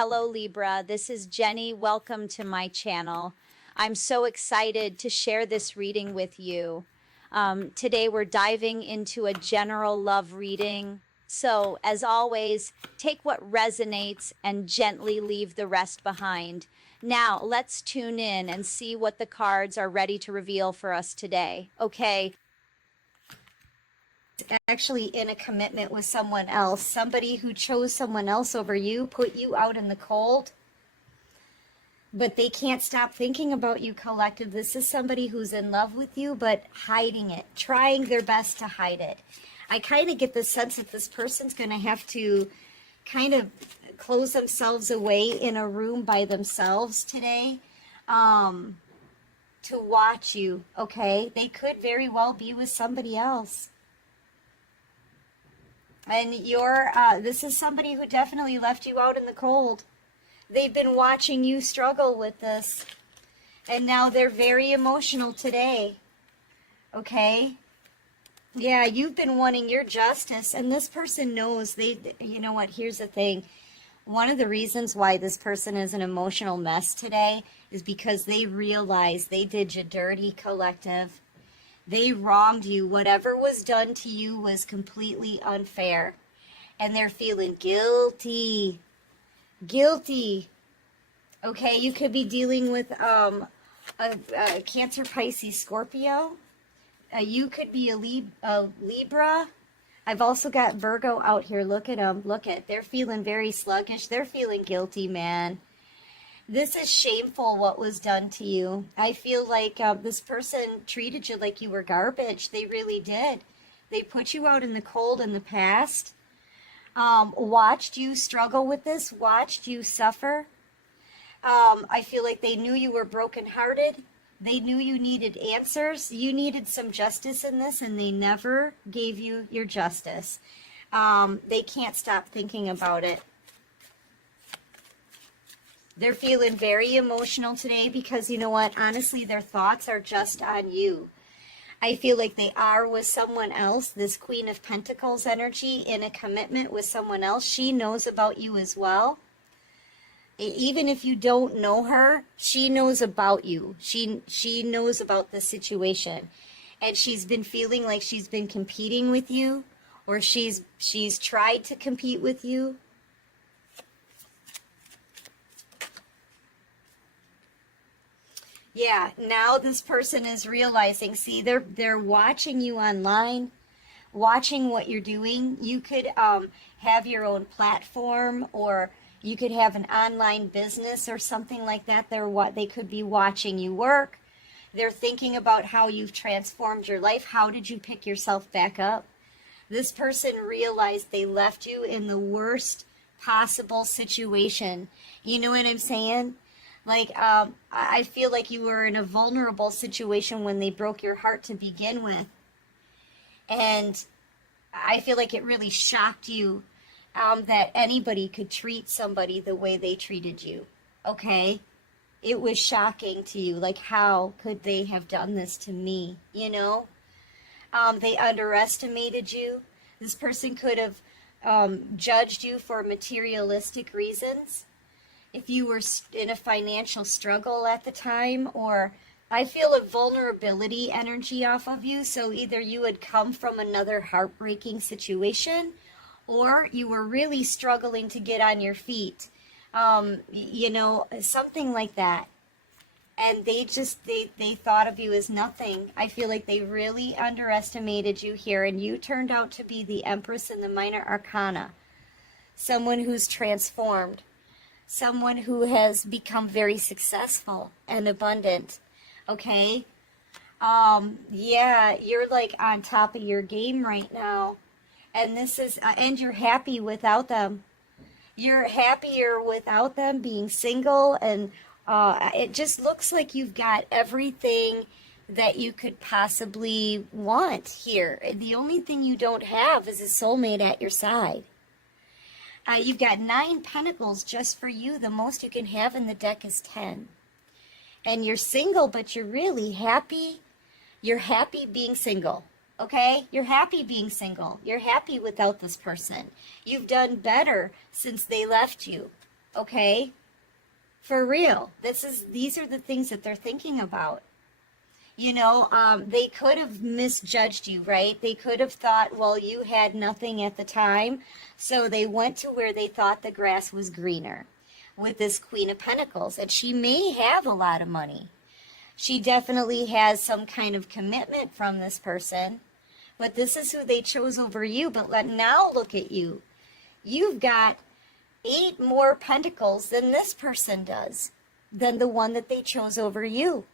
Hello Libra, this is Jenny. Welcome to my channel. I'm so excited to share this reading with you. Today we're diving into a general love reading. So as always, take what resonates and gently leave the rest behind. Now let's tune in and see what the cards are ready to reveal for us today. Okay. Actually in a commitment with someone else, somebody who chose someone else over you, put you out in the cold, but they can't stop thinking about you, collective. This is somebody who's in love with you, but hiding it, trying their best to hide it. I kind of get the sense that this person's going to have to kind of close themselves away in a room by themselves today to watch you, okay? They could very well be with somebody else. And this is somebody who definitely left you out in the cold. They've been watching you struggle with this. And now they're very emotional today. Okay? Yeah, you've been wanting your justice. And this person knows you know what, here's the thing. One of the reasons why this person is an emotional mess today is because they realize they did you dirty, collective. They wronged you. Whatever was done to you was completely unfair. And they're feeling guilty. Guilty. Okay, you could be dealing with a Cancer, Pisces, Scorpio. You could be a Libra. I've also got Virgo out here. Look at them. They're feeling very sluggish. They're feeling guilty, man. This is shameful what was done to you. I feel like this person treated you like you were garbage. They really did. They put you out in the cold in the past. Watched you struggle with this. Watched you suffer. I feel like they knew you were brokenhearted. They knew you needed answers. You needed some justice in this, and they never gave you your justice. They can't stop thinking about it. They're feeling very emotional today because, you know what, honestly, their thoughts are just on you. I feel like they are with someone else, this Queen of Pentacles energy, in a commitment with someone else. She knows about you as well. Even if you don't know her, she knows about you. She knows about the situation. And she's been feeling like she's been competing with you, or she's tried to compete with you. Yeah, now this person is realizing, see, they're watching you online, watching what you're doing. You could have your own platform, or you could have an online business or something like that. They could be watching you work. They're thinking about how you've transformed your life. How did you pick yourself back up? This person realized they left you in the worst possible situation. You know what I'm saying? Like, I feel like you were in a vulnerable situation when they broke your heart to begin with. And I feel like it really shocked you that anybody could treat somebody the way they treated you. Okay? It was shocking to you. Like, how could they have done this to me? You know? They underestimated you. This person could have judged you for materialistic reasons. If you were in a financial struggle at the time, or I feel a vulnerability energy off of you. So either you had come from another heartbreaking situation, or you were really struggling to get on your feet. You know, something like that. And they thought of you as nothing. I feel like they really underestimated you here, and you turned out to be the Empress in the Minor Arcana. Someone who's transformed. Someone who has become very successful and abundant. Okay? Yeah, you're like on top of your game right now. And this is, and you're happy without them. You're happier without them being single, and it just looks like you've got everything that you could possibly want here. The only thing you don't have is a soulmate at your side. You've got 9 pentacles just for you. The most you can have in the deck is 10. And you're single, but you're really happy. You're happy being single, okay? You're happy being single. You're happy without this person. You've done better since they left you. Okay? For real. These are the things that they're thinking about. You know, they could have misjudged you, right? They could have thought, well, you had nothing at the time, so they went to where they thought the grass was greener with this Queen of Pentacles. And she may have a lot of money. She definitely has some kind of commitment from this person, but this is who they chose over you. But now look at you. You've got 8 more pentacles than this person does, than the one that they chose over you.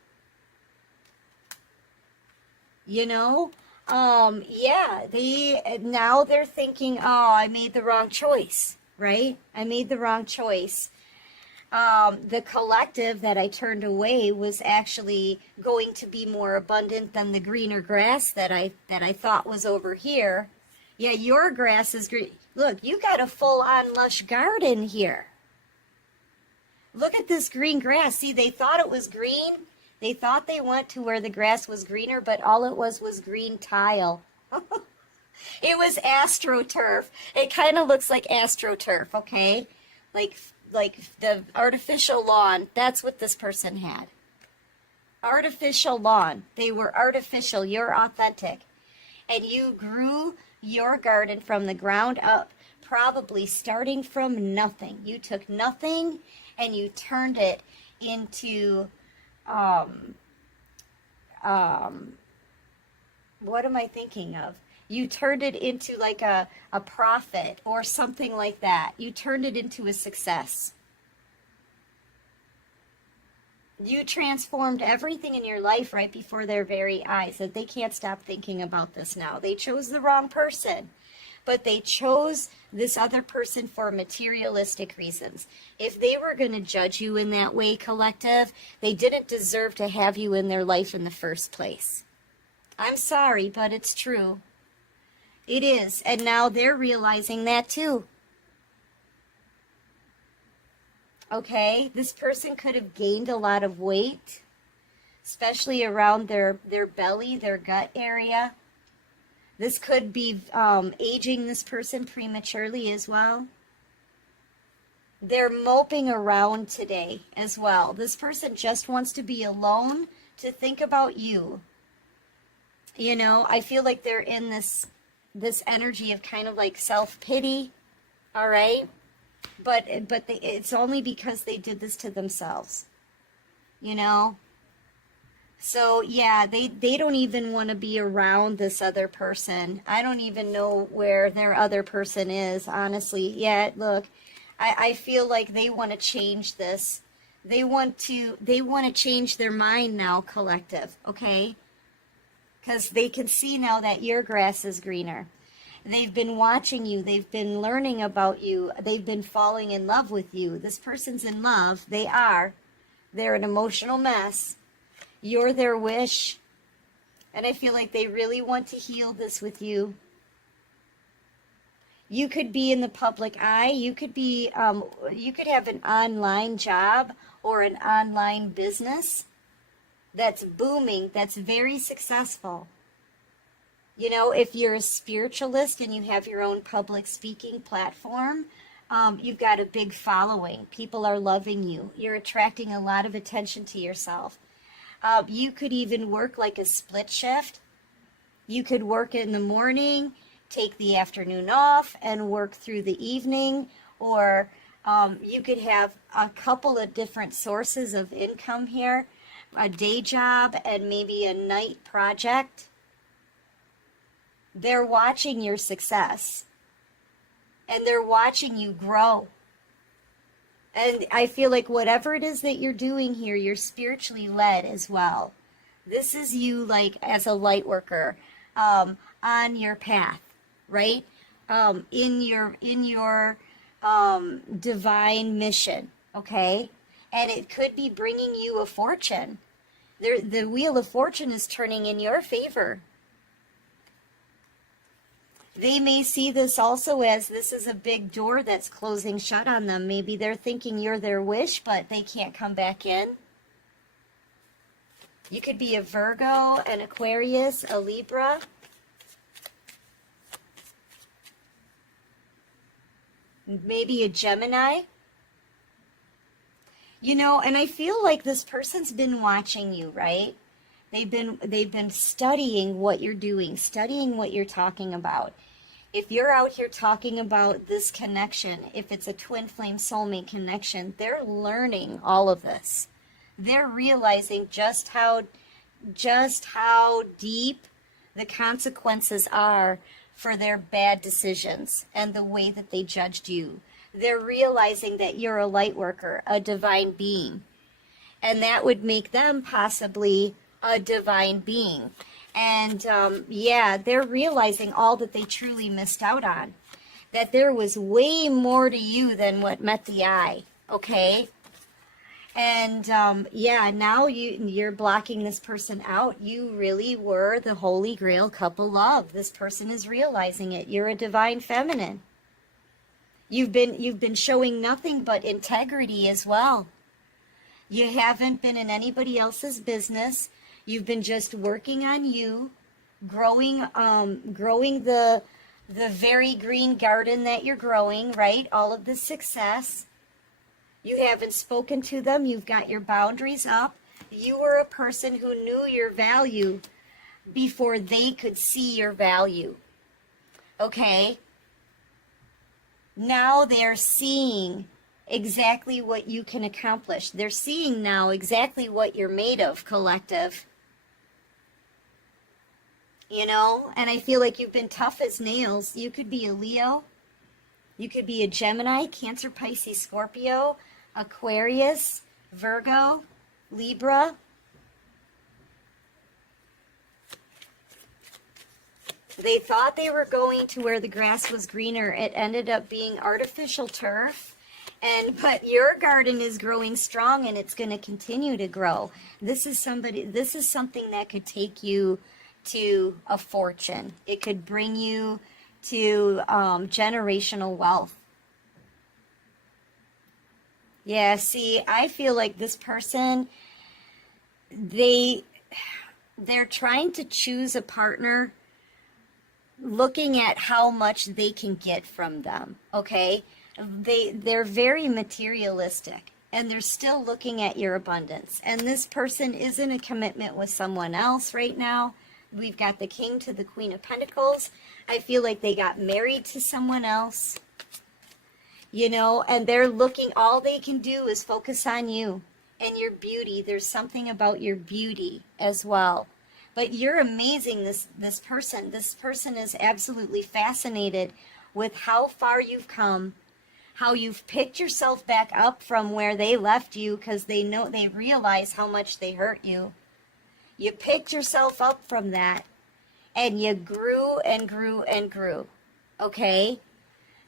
You know, yeah, now they're thinking, oh, I made the wrong choice, right? I made the wrong choice. The collective that I turned away was actually going to be more abundant than the greener grass that I thought was over here. Yeah, your grass is green. Look, you got a full-on lush garden here. Look at this green grass. See, they thought it was green. They thought they went to where the grass was greener, but all it was green tile. It was AstroTurf. It kind of looks like AstroTurf, okay? Like the artificial lawn. That's what this person had. Artificial lawn. They were artificial. You're authentic. And you grew your garden from the ground up, probably starting from nothing. You took nothing and you turned it into what am I thinking of? You turned it into like a profit or something like that. You turned it into a success. You transformed everything in your life right before their very eyes, that they can't stop thinking about this now. They chose the wrong person, but they chose this other person for materialistic reasons. If they were going to judge you in that way, collective, they didn't deserve to have you in their life in the first place. I'm sorry, but it's true. It is. And now they're realizing that too. Okay, this person could have gained a lot of weight, especially around their belly, their gut area. This could be aging this person prematurely as well. They're moping around today as well. This person just wants to be alone to think about you. You know, I feel like they're in this energy of kind of like self-pity, all right? But it's only because they did this to themselves, you know? So, yeah, they don't even want to be around this other person. I don't even know where their other person is, honestly. Yeah, look, I feel like they want to change this. They want to change their mind now, collective, okay? Because they can see now that your grass is greener. They've been watching you. They've been learning about you. They've been falling in love with you. This person's in love. They are. They're an emotional mess. You're their wish. And I feel like they really want to heal this with you. You could be in the public eye. You could be, you could have an online job or an online business that's booming, that's very successful. You know, if you're a spiritualist and you have your own public speaking platform, you've got a big following. People are loving you. You're attracting a lot of attention to yourself. You could even work like a split shift. You could work in the morning, take the afternoon off, and work through the evening. Or you could have a couple of different sources of income here. A day job and maybe a night project. They're watching your success. And they're watching you grow. And I feel like whatever it is that you're doing here, you're spiritually led as well. This is you like as a light worker on your path, right? In your divine mission, okay? And it could be bringing you a fortune. The wheel of fortune is turning in your favor. They may see this also as this is a big door that's closing shut on them. Maybe they're thinking you're their wish, but they can't come back in. You could be a Virgo, an Aquarius, a Libra. Maybe a Gemini. You know, and I feel like this person's been watching you, right? They've been studying what you're doing, studying what you're talking about. If you're out here talking about this connection, if it's a twin flame soulmate connection, they're learning all of this. They're realizing just how deep the consequences are for their bad decisions and the way that they judged you. They're realizing that you're a light worker, a divine being. And that would make them possibly a divine being. And yeah, they're realizing all that they truly missed out on. That there was way more to you than what met the eye, okay? And yeah, now you're blocking this person out. You really were the holy grail couple love. This person is realizing it. You're a divine feminine. You've been showing nothing but integrity as well. You haven't been in anybody else's business. You've been just working on you, growing the very green garden that you're growing, right? All of the success. You haven't spoken to them. You've got your boundaries up. You were a person who knew your value before they could see your value. Okay? Now they're seeing exactly what you can accomplish. They're seeing now exactly what you're made of, collective. You know, and I feel like you've been tough as nails. You could be a Leo. You could be a Gemini, Cancer, Pisces, Scorpio, Aquarius, Virgo, Libra. They thought they were going to where the grass was greener. It ended up being artificial turf. But your garden is growing strong and it's going to continue to grow. This is something that could take you to a fortune. It could bring you to generational wealth. Yeah, see, I feel like this person, they're trying to choose a partner looking at how much they can get from them, okay? They're very materialistic, and they're still looking at your abundance. And this person is in a commitment with someone else right now. We've got the King to the Queen of Pentacles. I feel like they got married to someone else, you know, and they're looking, all they can do is focus on you and your beauty. There's something about your beauty as well. But you're amazing, this person. This person is absolutely fascinated with how far you've come, how you've picked yourself back up from where they left you, because they realize how much they hurt you. You picked yourself up from that, and you grew and grew and grew, okay?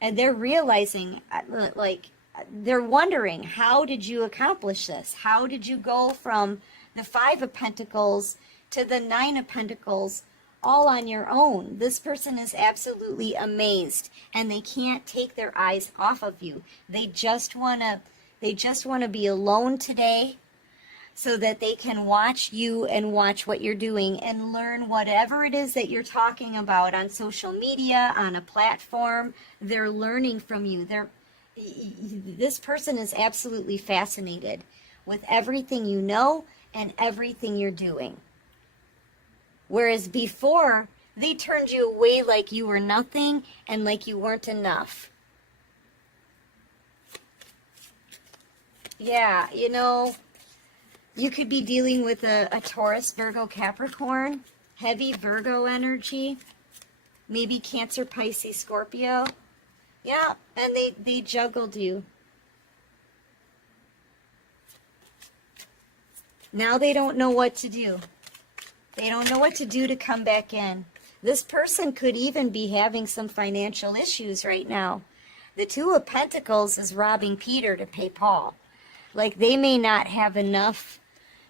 And they're realizing, like, they're wondering, how did you accomplish this? How did you go from the Five of Pentacles to the Nine of Pentacles all on your own? This person is absolutely amazed, and they can't take their eyes off of you. They just want to be alone today, so that they can watch you and watch what you're doing and learn whatever it is that you're talking about on social media, on a platform. They're learning from you. This person is absolutely fascinated with everything you know and everything you're doing. Whereas before, they turned you away like you were nothing and like you weren't enough. Yeah, you know, you could be dealing with a Taurus, Virgo, Capricorn, heavy Virgo energy, maybe Cancer, Pisces, Scorpio. Yeah, and they juggled you. Now they don't know what to do. They don't know what to do to come back in. This person could even be having some financial issues right now. The Two of Pentacles is robbing Peter to pay Paul. Like, they may not have enough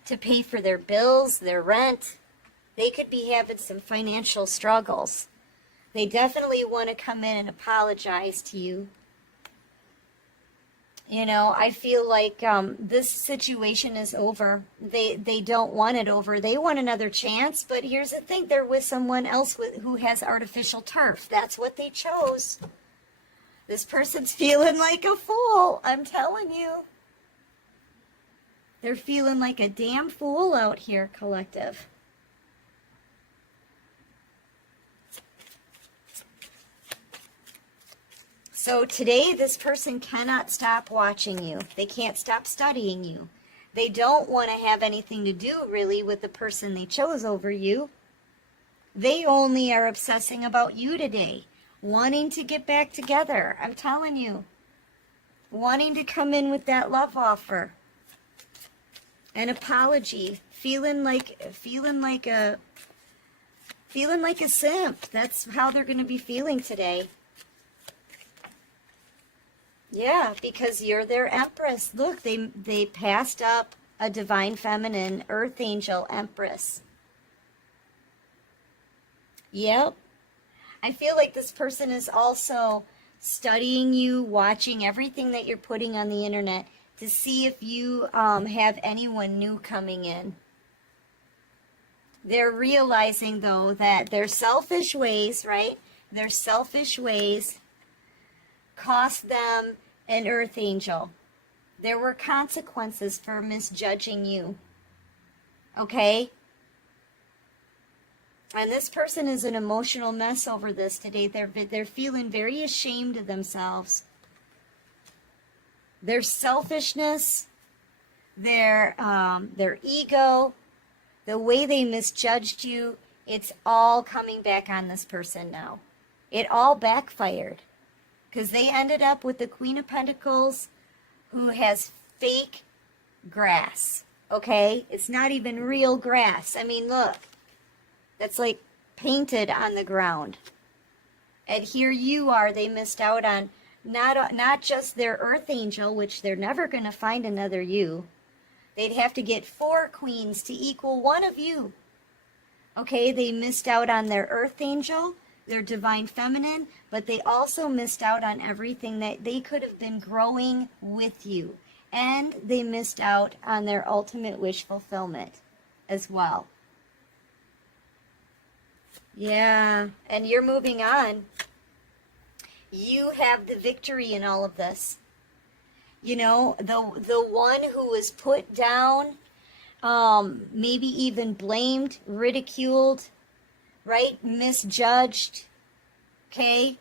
to pay for their bills, their rent. They could be having some financial struggles. They definitely want to come in and apologize to you. You know, I feel like this situation is over. They don't want it over. They want another chance, but here's the thing. They're with someone else who has artificial turf. That's what they chose. This person's feeling like a fool, I'm telling you. They're feeling like a damn fool out here, collective. So today, this person cannot stop watching you. They can't stop studying you. They don't want to have anything to do, really, with the person they chose over you. They only are obsessing about you today, wanting to get back together. I'm telling you. Wanting to come in with that love offer. An apology. Feeling like a simp. That's how they're going to be feeling today. Yeah, because you're their empress. Look, they passed up a divine feminine, earth angel, empress. Yep. I feel like this person is also studying you, watching everything that you're putting on the internet to see if you have anyone new coming in. They're realizing, though, that their selfish ways, right? Their selfish ways cost them an earth angel. There were consequences for misjudging you. Okay? And this person is an emotional mess over this today. They're feeling very ashamed of themselves. Their selfishness, their ego, the way they misjudged you, it's all coming back on this person now. It all backfired. Because they ended up with the Queen of Pentacles who has fake grass. Okay? It's not even real grass. I mean, look. That's like painted on the ground. And here you are, they missed out on not just their earth angel, which they're never going to find another you. They'd have to get 4 queens to equal one of you. Okay, they missed out on their earth angel, their divine feminine, but they also missed out on everything that they could have been growing with you. And they missed out on their ultimate wish fulfillment as well. Yeah, and you're moving on. You have the victory in all of this. You know, the one who was put down, maybe even blamed, ridiculed, right? Misjudged, okay?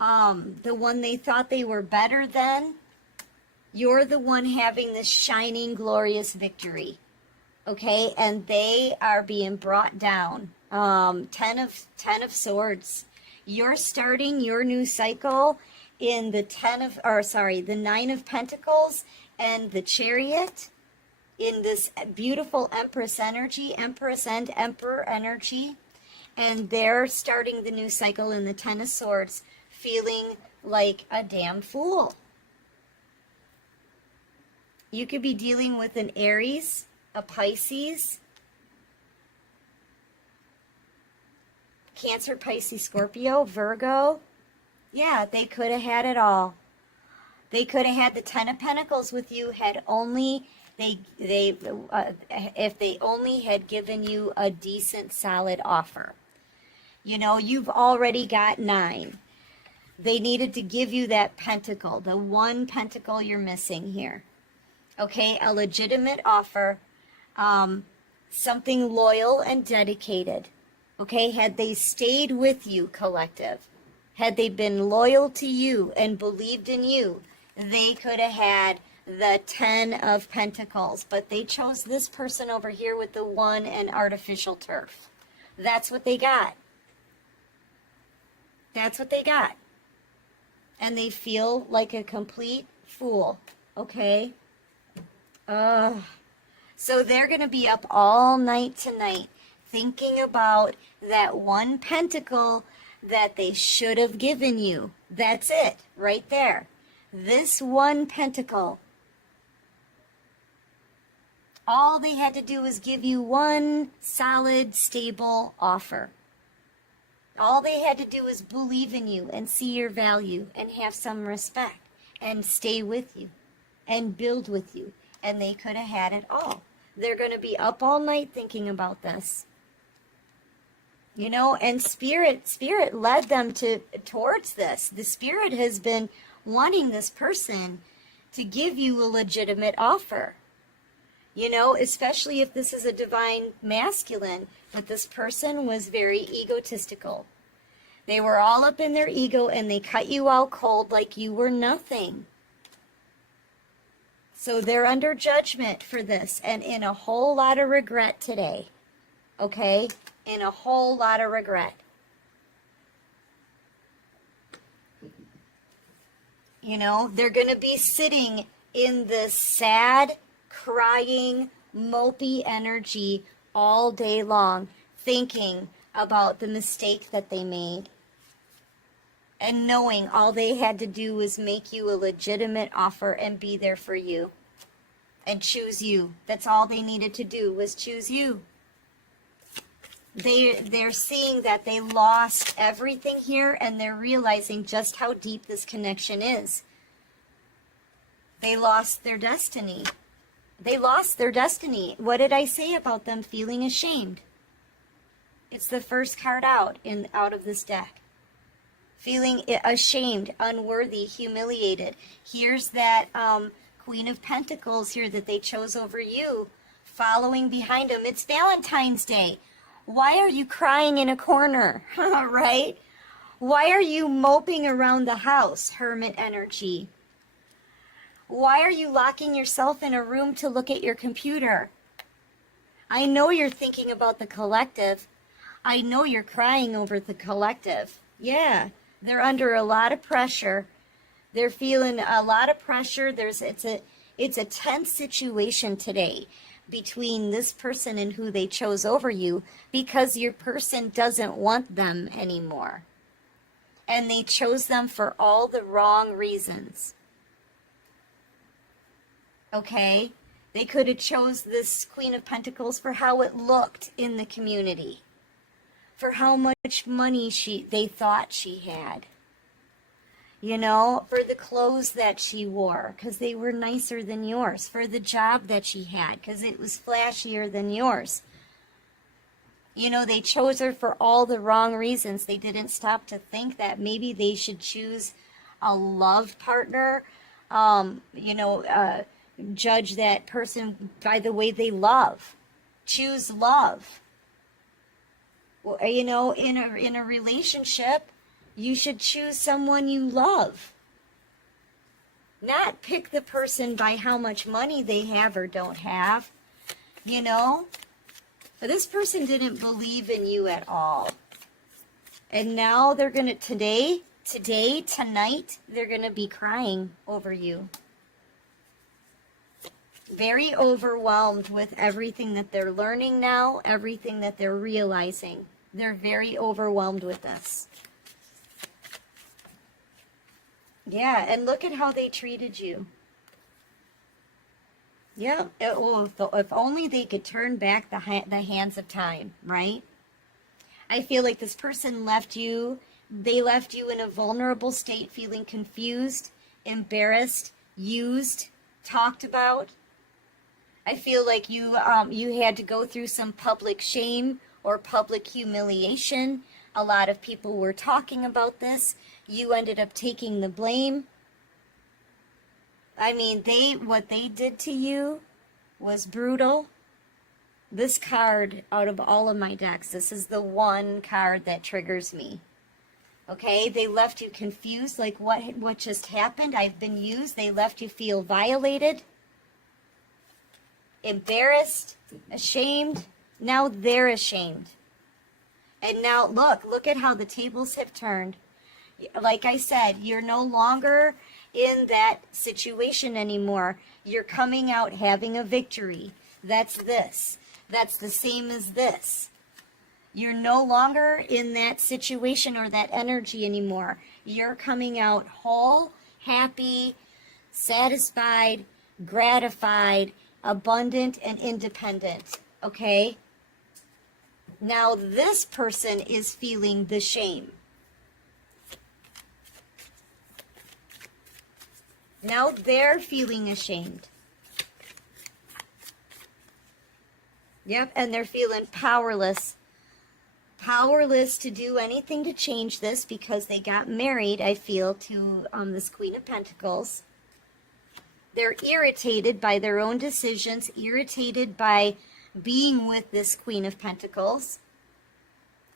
The one they thought they were better than, you're the one having this shining, glorious victory, okay? And they are being brought down. 10 of Swords. You're starting your new cycle in the 9 of Pentacles and the Chariot in this beautiful Empress energy, Empress and Emperor energy. And they're starting the new cycle in the 10 of Swords, feeling like a damn fool. You could be dealing with an Aries, a Pisces, Cancer, Pisces, Scorpio, Virgo. Yeah, they could have had it all. They could have had the 10 of Pentacles with you had only if they only had given you a decent, solid offer. You know, you've already got 9. They needed to give you that pentacle, the one pentacle you're missing here. Okay, a legitimate offer, something loyal and dedicated. Okay, had they stayed with you, collective, had they been loyal to you and believed in you, they could have had the 10 of Pentacles. But they chose this person over here with the 1 and artificial turf. That's what they got. That's what they got. And they feel like a complete fool. Okay? So they're going to be up all night tonight thinking about that one pentacle that they should have given you. That's it, right there. This one pentacle. All they had to do was give you one solid, stable offer. All they had to do was believe in you and see your value and have some respect and stay with you and build with you. And they could have had it all. They're going to be up all night thinking about this. You know, and spirit led them towards this. The spirit has been wanting this person to give you a legitimate offer. You know, especially if this is a divine masculine, but this person was very egotistical. They were all up in their ego and they cut you out cold like you were nothing. So they're under judgment for this and in a whole lot of regret today. Okay? In a whole lot of regret. You know, they're going to be sitting in this sad, crying, mopey energy all day long, thinking about the mistake that they made. And knowing all they had to do was make you a legitimate offer and be there for you. And choose you. That's all they needed to do was choose you. They're seeing that they lost everything here, and they're realizing just how deep this connection is. They lost their destiny. They lost their destiny. What did I say about them feeling ashamed? It's the first card out of this deck. Feeling ashamed, unworthy, humiliated. Here's that Queen of Pentacles here that they chose over you, following behind them. It's Valentine's Day. Why are you crying in a corner? Right? Why are you moping around the house? Hermit energy. Why are you locking yourself in a room to look at your computer? I know you're thinking about the collective. I know you're crying over the collective. Yeah, they're under a lot of pressure. They're feeling a lot of pressure. It's a tense situation today between this person and who they chose over you, because your person doesn't want them anymore. And they chose them for all the wrong reasons. Okay? They could have chose this Queen of Pentacles for how it looked in the community, for how much money they thought she had. You know, for the clothes that she wore, because they were nicer than yours. For the job that she had, because it was flashier than yours. You know, they chose her for all the wrong reasons. They didn't stop to think that maybe they should choose a love partner. Judge that person by the way they love. Choose love. Well, you know, in a relationship, you should choose someone you love. Not pick the person by how much money they have or don't have. You know? But this person didn't believe in you at all. And now they're going to, tonight, they're going to be crying over you. Very overwhelmed with everything that they're learning now, everything that they're realizing. They're very overwhelmed with this. Yeah, and look at how they treated you. Yeah, if only they could turn back the hands of time, right? I feel like this person left you, they left you in a vulnerable state, feeling confused, embarrassed, used, talked about. I feel like you had to go through some public shame or public humiliation. A lot of people were talking about this. You ended up taking the blame. I mean, what they did to you was brutal. This card, out of all of my decks, this is the one card that triggers me. Okay, they left you confused, like what just happened? I've been used. They left you feel violated, embarrassed, ashamed. Now they're ashamed. And now look at how the tables have turned. Like I said, you're no longer in that situation anymore. You're coming out having a victory. That's this. That's the same as this. You're no longer in that situation or that energy anymore. You're coming out whole, happy, satisfied, gratified, abundant, and independent. Okay? Now this person is feeling the shame. Now they're feeling ashamed. Yep, and they're feeling powerless. Powerless to do anything to change this because they got married, I feel, to this Queen of Pentacles. They're irritated by their own decisions, irritated by being with this Queen of Pentacles.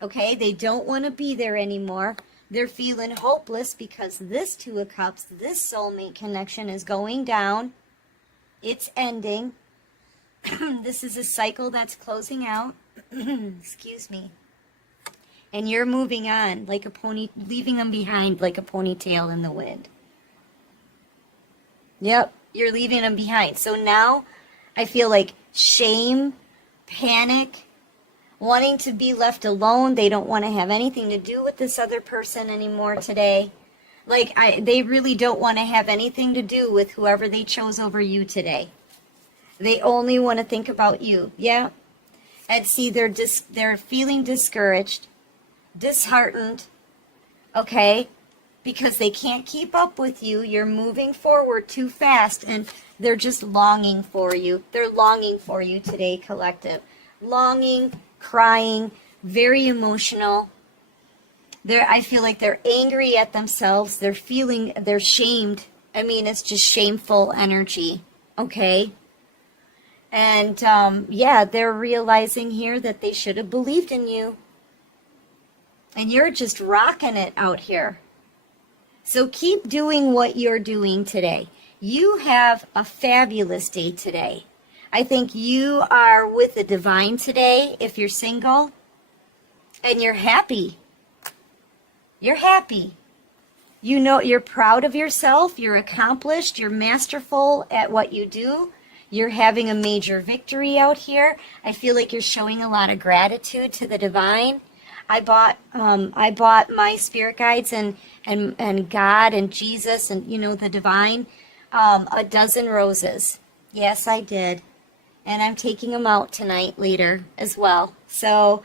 Okay, they don't want to be there anymore. They're feeling hopeless because this Two of Cups, this soulmate connection is going down. It's ending. This is a cycle that's closing out. Excuse me. And you're moving on like a pony, leaving them behind like a ponytail in the wind. Yep, you're leaving them behind. So now I feel like shame, panic, wanting to be left alone. They don't want to have anything to do with this other person anymore today. Like, they really don't want to have anything to do with whoever they chose over you today. They only want to think about you. Yeah. And see, they're feeling discouraged, disheartened, okay, because they can't keep up with you. You're moving forward too fast, and they're just longing for you. They're longing for you today, collective. Longing, crying, very emotional. I feel like they're angry at themselves. They're shamed. I mean, it's just shameful energy, okay? And, yeah, they're realizing here that they should have believed in you. And you're just rocking it out here. So keep doing what you're doing today. You have a fabulous day today. I think you are with the divine today if you're single. And you're happy. You're happy. You know, you're proud of yourself. You're accomplished. You're masterful at what you do. You're having a major victory out here. I feel like you're showing a lot of gratitude to the divine. I bought my spirit guides and God and Jesus and, you know, the divine, a dozen roses. Yes, I did. And I'm taking them out tonight later as well. So